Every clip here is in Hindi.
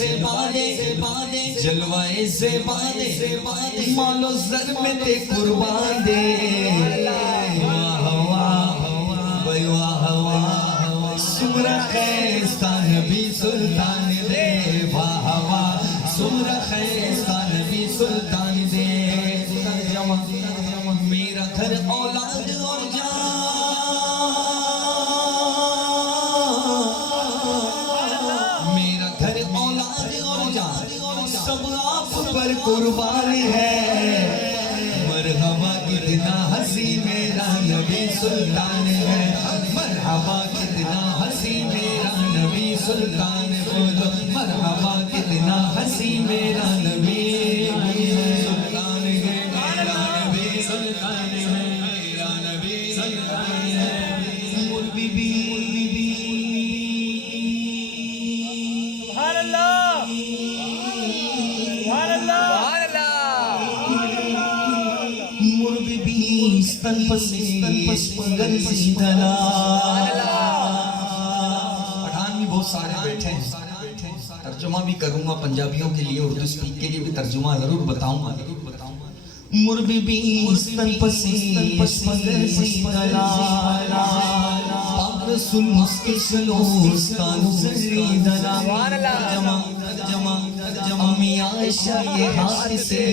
बादे जलवाए से बादे मालो सर में ते कुर्बान दे वाह वाह वाह वाह सुमरा खैस्ता नबी सुल्तान दे वाह वाह सुमरा खैस्ता नबी सुल्तान दे मेरा घर औलाद और सब आप पर कुर्बान है मरहबा कितना हंसी मेरा नबी सुल्तान है मरहबा कितना हंसी मेरा नबी सुल्तान बोलो मरहबा कितना हंसी मेरा नबी सुल्तान है मेरा नबी सुल्तान है मेरा नबी सुल्तान है मोर बीबी पठान भी बहुत सारे बैठे हैं तर्जुमा भी करूंगा पंजाबियों के लिए उर्दू स्पीक के लिए भी तर्जुमा जरूर बताऊंगा ये हाथ से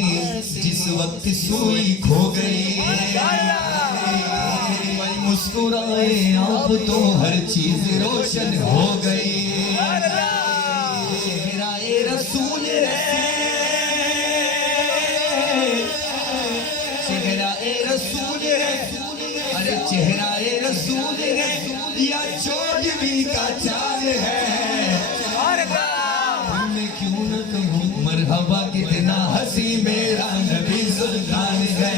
जिस वक्त सुई खो गई मुस्कुराए आप तो हर चीज रोशन हो गई चेहराए रसूल चेहराए रसूल अरे चेहराए रसूल या चोट भी का चाल है मैं क्यों न कहूँ मरहबा कितना हंसी मेरा नबी सुल्तान है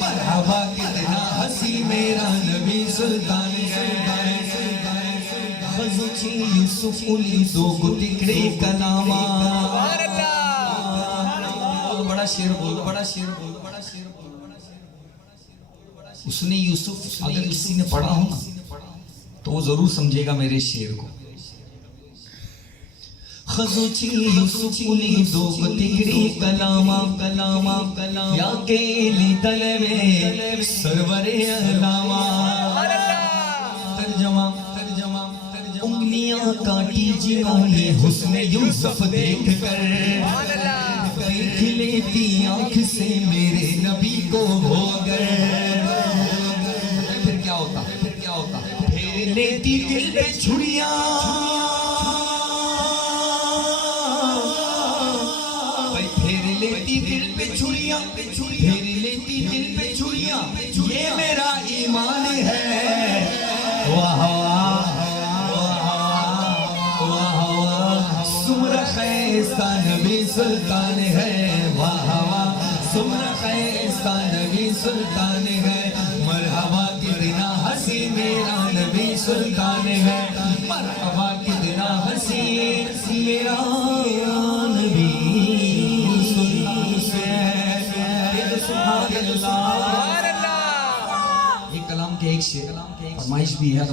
मरहबा कितना हंसी मेरा नबी सुल्तान है खजुची यूसुफ उली दो गुतिकड़े कलामा बड़ा शेर बोल बड़ा शेर बोल बड़ा शेर बोल उसने यूसुफ अगर किसी ने पढ़ा हो ना तो वो जरूर समझेगा मेरे शेर को खजुची यूसुफ उली दो गुतिकड़े कलामा कलामा कलामा या केली तलवे सरवरे अलामा तर्जमा उंगलियां काटी जिन्होंने हुस्न यूसुफ देख कर देख लेती आंख से मेरे नबी को होकर फिर क्या होता फेर लेती दिल पे छुरियां लेती दिल पे छुरियां फेर लेती दिल पे छुरियां ये मेरा ईमान है वाह वाह वाह सुमरा खैस्ता नबी सुल्तान है वाह वाह सुमरा खैस्ता नबी सुल्तान है मरहबा कितना हंसी मेरा नबी सुल्तान है मरहबा कितना हंसी मेरा नबी एक कलाम के एक शेर फरमाइश भी है